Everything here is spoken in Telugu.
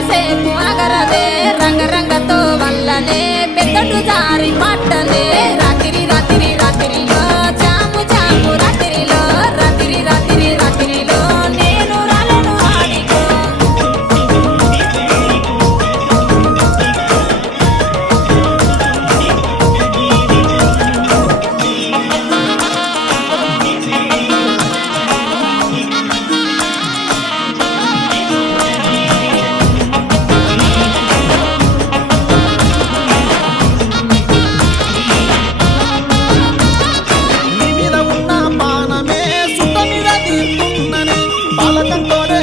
ఎంతసేపు అగరదే రంగరంగతో వల్లనే పెద్దటు జారి పట్టనే రాత్రి రాత్రి రాత్రిలో జాము జాము రాత్రిలో రాత్రి రాత్రి రాత్రిలో నేను రాలను ఆడికో నీ మీద ఉన్న పానమే సుట్ట మీద తీస్తున్ననే బాలకంతోనే